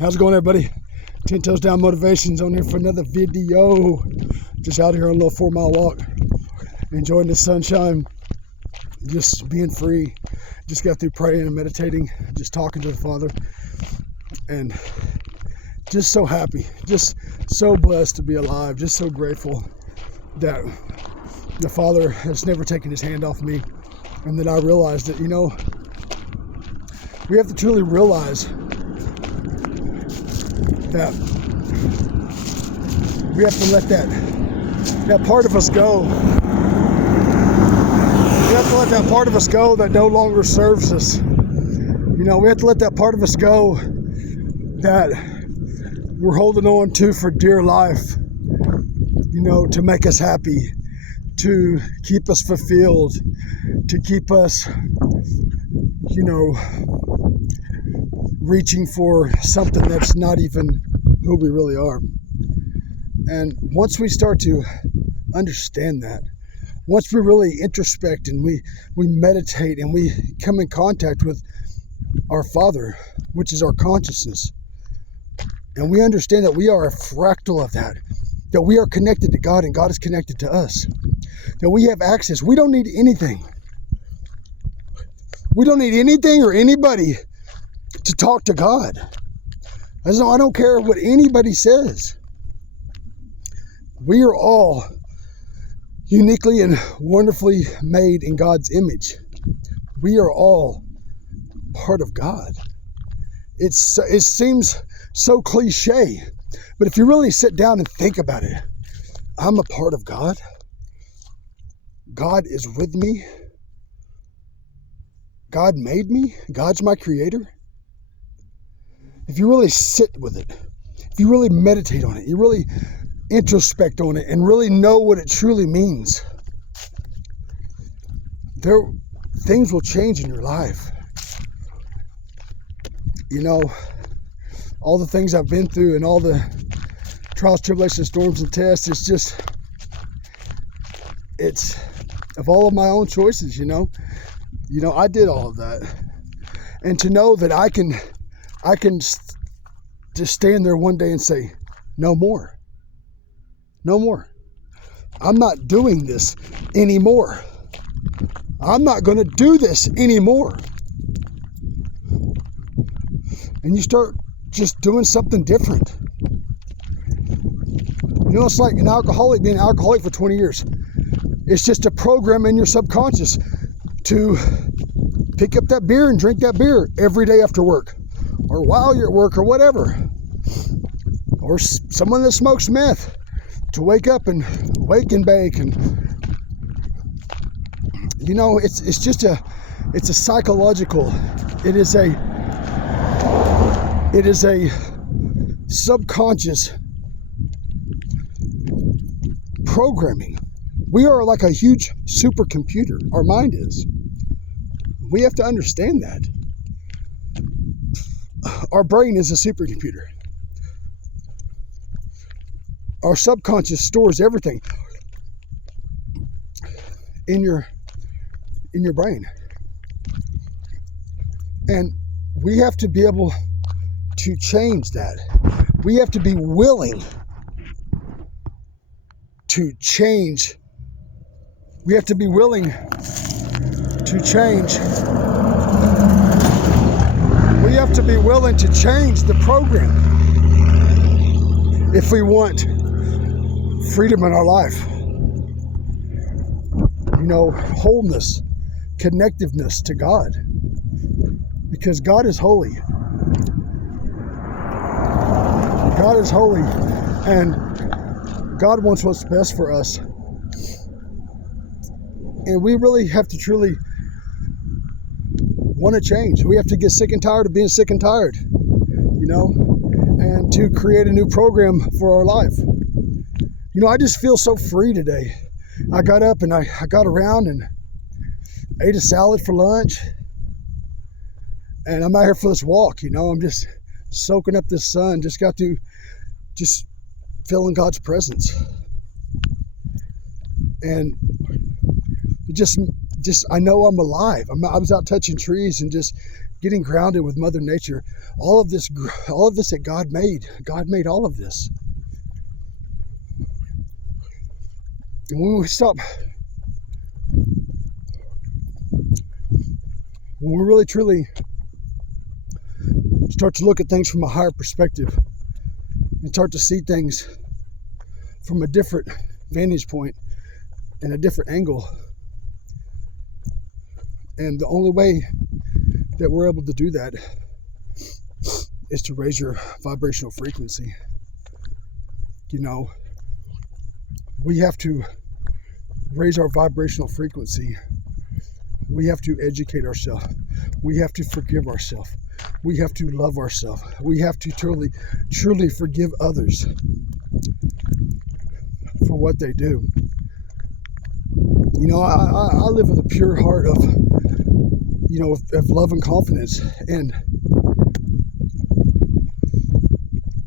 How's it going, everybody? 10 Toes Down Motivations on here for another video. Just out here on a little 4-mile walk, enjoying the sunshine, just being free. Just got through praying and meditating, just talking to the Father, and just so happy, just so blessed to be alive, just so grateful that the Father has never taken his hand off me, and that I realized that, we have to truly realize that we have to let that part of us go. We have to let that part of us go that no longer serves us. We have to let that part of us go that we're holding on to for dear life, to make us happy, to keep us fulfilled, to keep us, reaching for something that's not even who we really are. And once we start to understand that, once we really introspect and we meditate and we come in contact with our Father, which is our consciousness, and we understand that we are a fractal of that we are connected to God and God is connected to us, that we have access. We don't need anything. We don't need anything or anybody to talk to God. I don't care what anybody says. We are all uniquely and wonderfully made in God's image. We are all part of God. It seems so cliche, but if you really sit down and think about it, I'm a part of God. God is with me. God made me. God's my creator. If you really sit with it, if you really meditate on it, you really introspect on it and really know what it truly means, things will change in your life. All the things I've been through and all the trials, tribulations, storms, and tests, it's of all of my own choices, I did all of that. And to know that I can just stand there one day and say, no more. No more. I'm not doing this anymore. I'm not going to do this anymore. And you start just doing something different. It's like an alcoholic being an alcoholic for 20 years. It's just a program in your subconscious to pick up that beer and drink that beer every day after work, or while you're at work, or whatever. Or someone that smokes meth, to wake up and wake and bake. And it's a psychological, it is a subconscious programming. We are like a huge supercomputer. Our mind is. We have to understand that. Our brain is a supercomputer. Our subconscious stores everything in your brain. And we have to be able to change that. We have to be willing to change. We have to be willing to change. We have to be willing to change the program if we want freedom in our life. Wholeness, connectiveness to God. Because God is holy. God is holy, and God wants what's best for us. And we really have to truly want to change. We have to get sick and tired of being sick and tired, and to create a new program for our life. I just feel so free today. I got up and I got around and ate a salad for lunch, and I'm out here for this walk. I'm just soaking up this sun. Just got to feeling God's presence. And just I know I'm alive. I was out touching trees and just getting grounded with Mother Nature, all of this that God made all of this. And when we really truly start to look at things from a higher perspective and start to see things from a different vantage point and a different angle, and the only way that we're able to do that is to raise your vibrational frequency. You know, we have to raise our vibrational frequency. We have to educate ourselves. We have to forgive ourselves. We have to love ourselves. We have to truly forgive others for what they do. You know, I live with a pure heart of, you know, of love and confidence. And,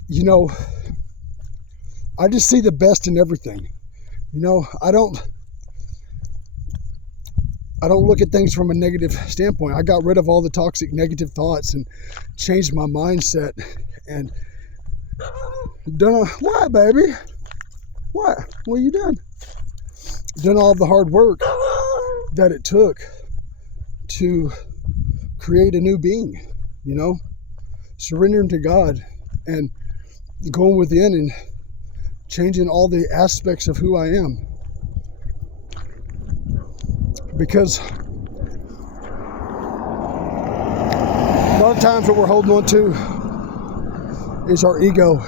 you know, I just see the best in everything. You know, I don't look at things from a negative standpoint. I got rid of all the toxic negative thoughts and changed my mindset and done. What, baby? What are you doing? Done all the hard work that it took to create a new being, you know, surrendering to God and going within and changing all the aspects of who I am. Because a lot of times what we're holding on to is our ego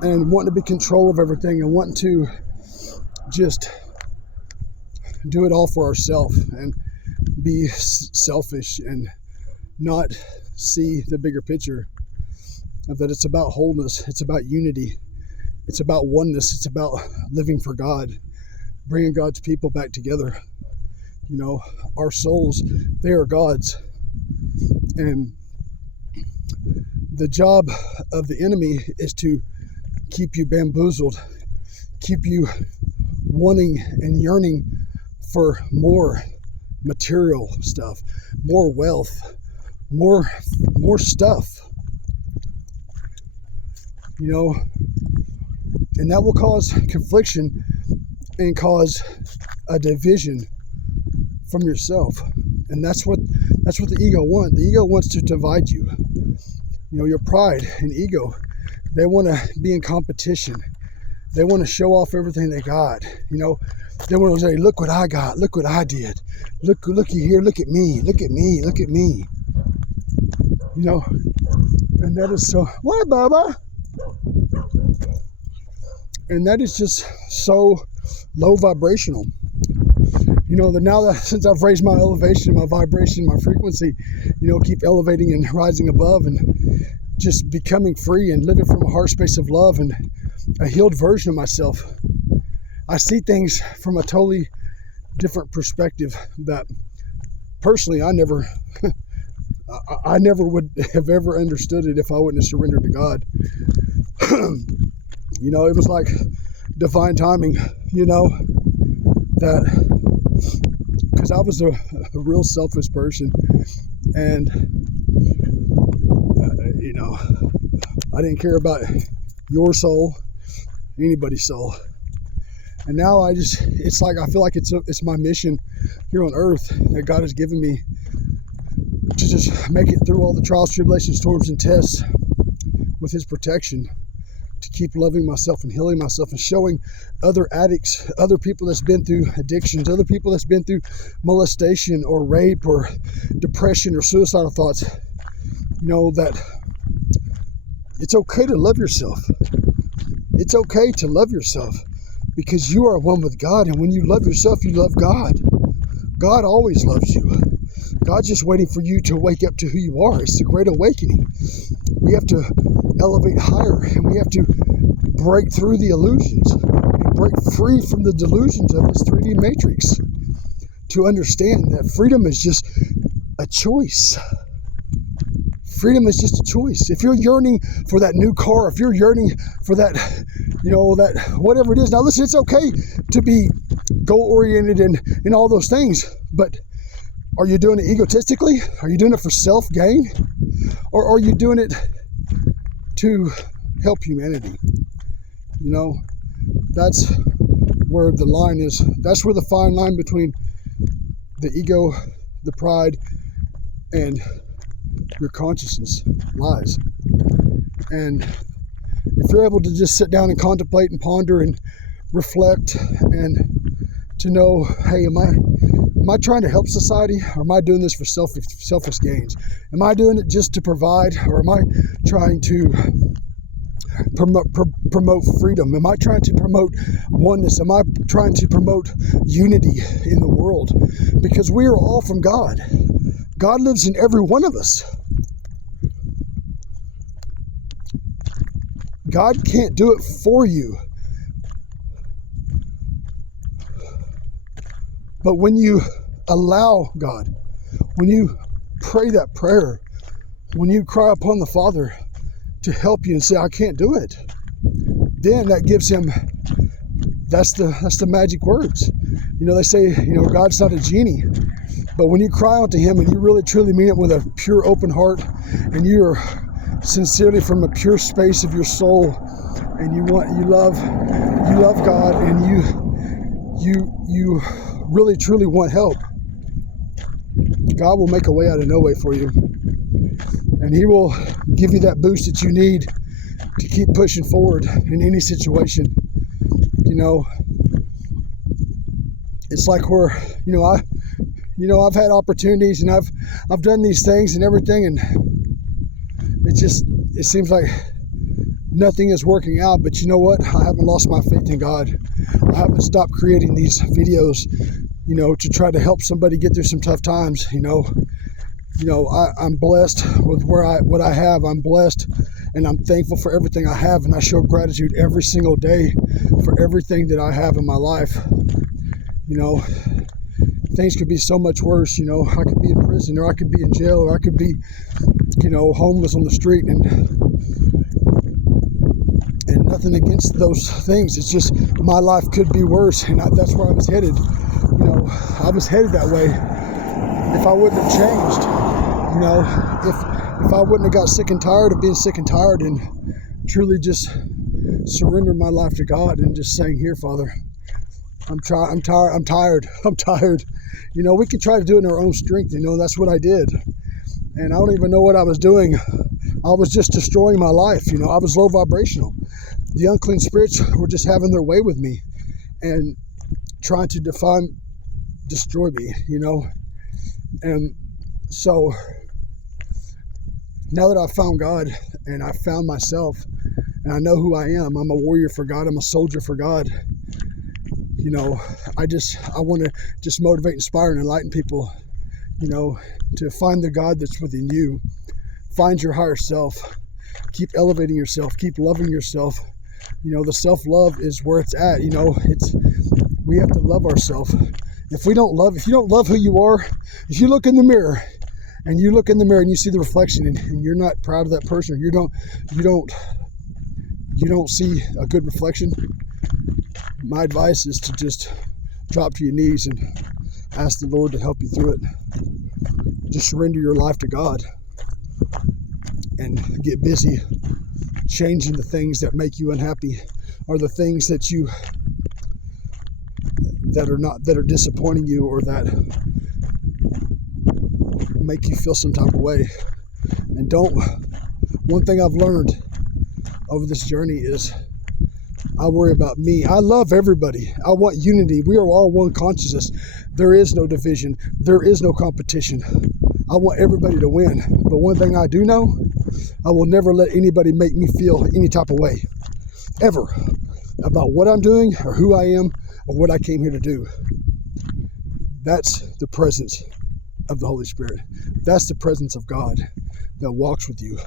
and wanting to be in control of everything and wanting to just do it all for ourselves and be selfish and not see the bigger picture of that. It's about wholeness. It's about unity. It's about oneness. It's about living for God, bringing God's people back together. You know, our souls, they are God's. And the job of the enemy is to keep you bamboozled, keep you wanting and yearning for more material stuff, more wealth, more stuff. You know, and that will cause confliction and cause a division from yourself. And that's what the ego wants. The ego wants to divide you. You know, your pride and ego, they want to be in competition. They want to show off everything they got. You know, they want to say, look what I got, look what I did. Looky here, look at me, look at me, look at me. You know, and that is so, what, Bubba? And that is just so low vibrational. You know, since I've raised my elevation, my vibration, my frequency, you know, keep elevating and rising above and just becoming free and living from a heart space of love and a healed version of myself, I see things from a totally different perspective that personally I never would have ever understood it if I wouldn't have surrendered to God. You know, it was like divine timing, you know, that because I was a real selfish person and, you know, I didn't care about your soul, anybody's soul. And now it's like, I feel like it's my mission here on earth that God has given me to just make it through all the trials, tribulations, storms, and tests with His protection, to keep loving myself and healing myself and showing other addicts, other people that's been through addictions, other people that's been through molestation or rape or depression or suicidal thoughts, you know, that it's okay to love yourself. It's okay to love yourself because you are one with God. And when you love yourself, you love God. God always loves you. God's just waiting for you to wake up to who you are. It's the great awakening. We have to elevate higher and we have to break through the illusions and break free from the delusions of this 3D matrix to understand that freedom is just a choice. Freedom is just a choice. If you're yearning for that new car, if you're yearning for that, you know, that whatever it is. Now listen, it's okay to be goal-oriented and all those things, but Are you doing it egotistically? Are you doing it for self-gain? Or are you doing it to help humanity? You know, that's where the line is. That's where the fine line between the ego, the pride, and your consciousness lies. And if you're able to just sit down and contemplate and ponder and reflect and to know, hey, am I trying to help society, or am I doing this for selfish gains? Am I doing it just to provide, or am I trying to promote freedom? Am I trying to promote oneness? Am I trying to promote unity in the world? Because we are all from God. God lives in every one of us. God can't do it for you. But when you allow God, when you pray that prayer, when you cry upon the Father to help you and say, I can't do it, then that gives him, that's the magic words. You know, they say, you know, God's not a genie. But when you cry out to him and you really truly mean it with a pure open heart, and you are sincerely from a pure space of your soul, and you love God, and you really truly want help, God will make a way out of no way for you. And he will give you that boost that you need to keep pushing forward in any situation. You know, it's like I've had opportunities and I've done these things and everything, and it seems like nothing is working out. But you know what? I haven't lost my faith in God. I haven't stopped creating these videos, you know, to try to help somebody get through some tough times. I'm blessed with what I have. I'm blessed, and I'm thankful for everything I have, and I show gratitude every single day for everything that I have in my life. You know, things could be so much worse. You know, I could be in prison, or I could be in jail, or I could be, you know, homeless on the street, and nothing against those things. It's just my life could be worse, and that's where I was headed. You know, I was headed that way if I wouldn't have changed. You know, if I wouldn't have got sick and tired of being sick and tired, and truly just surrendered my life to God and just saying, here, Father, I'm tired. You know, we can try to do it in our own strength. You know, that's what I did. And I don't even know what I was doing. I was just destroying my life. You know, I was low vibrational. The unclean spirits were just having their way with me and trying to destroy me, you know. And so now that I've found God and I found myself and I know who I am, I'm a warrior for God. I'm a soldier for God. You know, I want to just motivate, inspire, and enlighten people, you know, to find the God that's within you. Find your higher self. Keep elevating yourself. Keep loving yourself. You know, the self-love is where it's at. You know, we have to love ourselves. If you don't love who you are, if you look in the mirror and you see the reflection and you're not proud of that person, you don't see a good reflection, my advice is to just drop to your knees and ask the Lord to help you through it. Just surrender your life to God and get busy changing the things that make you unhappy, or the things that are disappointing you, or that make you feel some type of way. And one thing I've learned over this journey is I worry about me. I love everybody. I want unity. We are all one consciousness. There is no division. There is no competition. I want everybody to win. But one thing I do know, I will never let anybody make me feel any type of way, ever, about what I'm doing or who I am or what I came here to do. That's the presence of the Holy Spirit. That's the presence of God that walks with you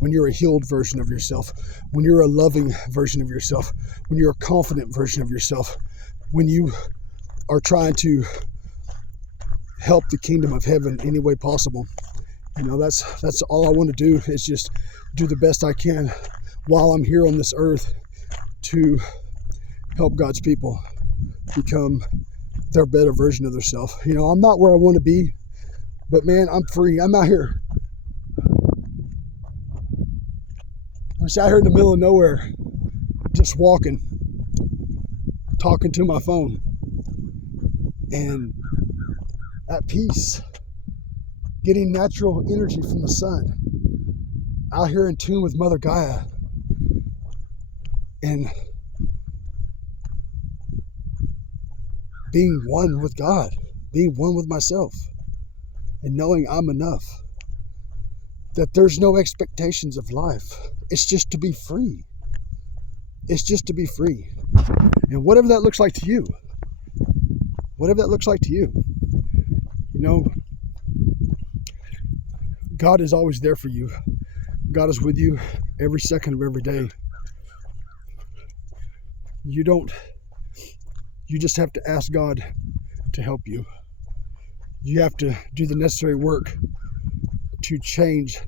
when you're a healed version of yourself, when you're a loving version of yourself, when you're a confident version of yourself, when you are trying to help the kingdom of heaven any way possible. You know, that's all I want to do, is just do the best I can while I'm here on this earth to help God's people become their better version of themselves. You know, I'm not where I want to be. But man, I'm free. I'm out here. I'm just out here in the middle of nowhere, just walking, talking to my phone, and at peace, getting natural energy from the sun, out here in tune with Mother Gaia, and being one with God, being one with myself, and knowing I'm enough. That there's no expectations of life. It's just to be free. It's just to be free. And whatever that looks like to you, you know, God is always there for you. God is with you every second of every day. You just have to ask God to help you. You have to do the necessary work to change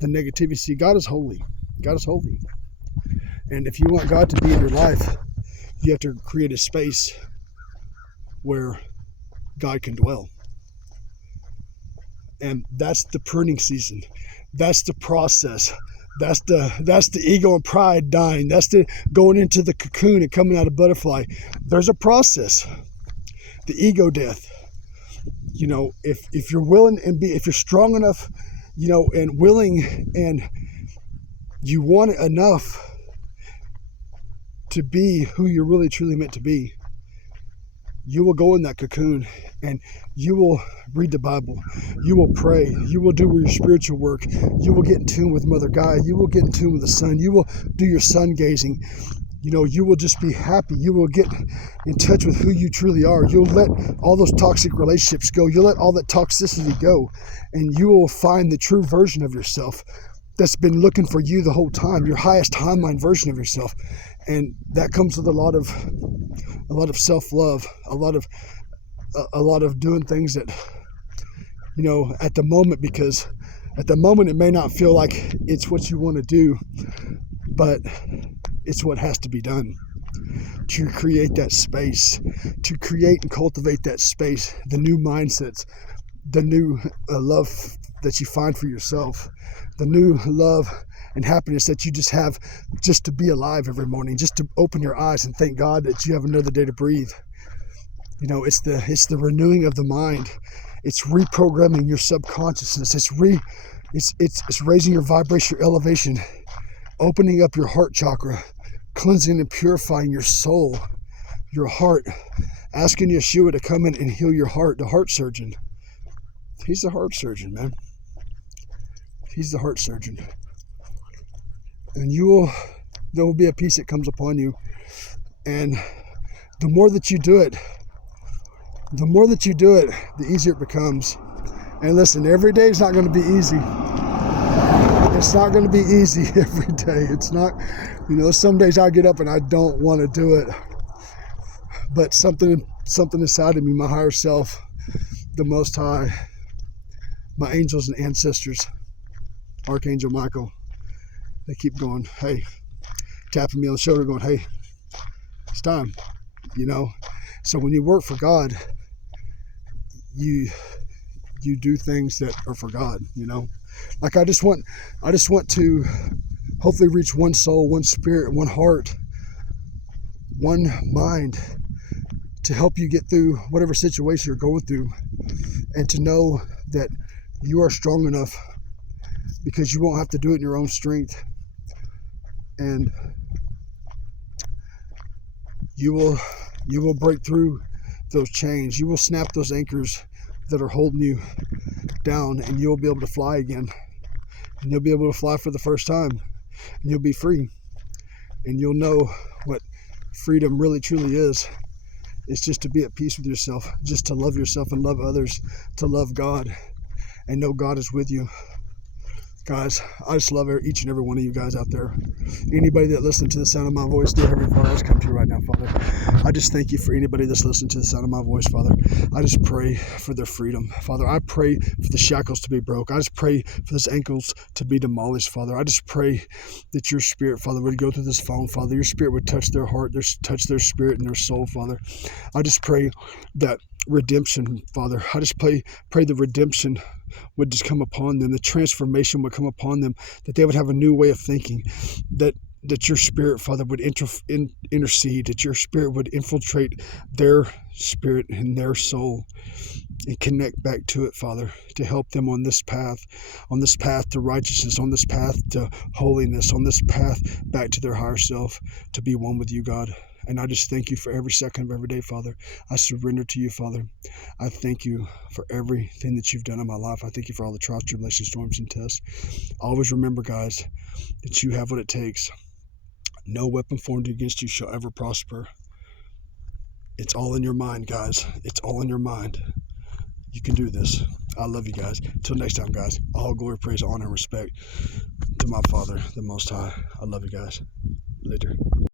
the negativity. See, God is holy. God is holy. And if you want God to be in your life, you have to create a space where God can dwell. And that's the pruning season. That's the process. That's the ego and pride dying. That's the going into the cocoon and coming out of butterfly. There's a process. The ego death. You know, if you're willing and if you're strong enough, you know, and willing, and you want it enough to be who you're really truly meant to be, you will go in that cocoon and you will read the Bible. You will pray. You will do your spiritual work. You will get in tune with Mother Gaia. You will get in tune with the sun. You will do your sun gazing. You know, you will just be happy. You will get in touch with who you truly are. You'll let all those toxic relationships go. You'll let all that toxicity go. And you will find the true version of yourself that's been looking for you the whole time, your highest timeline version of yourself. And that comes with a lot of self-love, a lot of doing things that, you know, at the moment, because at the moment it may not feel like it's what you want to do, but it's what has to be done to create that space, to create and cultivate that space, the new mindsets, the new love that you find for yourself, the new love and happiness that you just have just to be alive every morning, just to open your eyes and thank God that you have another day to breathe. You know, it's the renewing of the mind. It's reprogramming your subconsciousness. It's raising your vibration, your elevation, opening up your heart chakra, cleansing and purifying your soul, your heart, asking Yeshua to come in and heal your heart, the heart surgeon. He's the heart surgeon, man. He's the heart surgeon. And there will be a peace that comes upon you. And the more that you do it, the easier it becomes. And listen, every day is not going to be easy. It's not going to be easy every day. It's not, you know, some days I get up and I don't want to do it. But something inside of me, my higher self, the Most High, my angels and ancestors, Archangel Michael, they keep going, hey, tapping me on the shoulder going, hey, it's time, you know. So when you work for God, you do things that are for God, you know. Like I just want to hopefully reach one soul, one spirit, one heart, one mind to help you get through whatever situation you're going through, and to know that you are strong enough because you won't have to do it in your own strength. And you will break through those chains. You will snap those anchors that are holding you down, and you'll be able to fly again. And you'll be able to fly for the first time. And you'll be free. And you'll know what freedom really truly is. It's just to be at peace with yourself, just to love yourself and love others, to love God and know God is with you. Guys, I just love each and every one of you guys out there. Anybody that listens to the sound of my voice, dear Heavenly Father, I just come to you right now, Father. I just thank you for anybody that's listening to the sound of my voice, Father. I just pray for their freedom, Father. I pray for the shackles to be broke. I just pray for those ankles to be demolished, Father. I just pray that your spirit, Father, would go through this phone, Father. Your spirit would touch their heart, touch their spirit and their soul, Father. I just pray that redemption, Father. I just pray the redemption would just come upon them, the transformation would come upon them, that they would have a new way of thinking, that your spirit, Father, would intercede, that your spirit would infiltrate their spirit and their soul and connect back to it, Father, to help them on this path to righteousness, on this path to holiness, on this path back to their higher self, to be one with you, God. And I just thank you for every second of every day, Father. I surrender to you, Father. I thank you for everything that you've done in my life. I thank you for all the trials, tribulations, storms, and tests. Always remember, guys, that you have what it takes. No weapon formed against you shall ever prosper. It's all in your mind, guys. It's all in your mind. You can do this. I love you guys. Until next time, guys. All glory, praise, honor, and respect to my Father, the Most High. I love you guys. Later.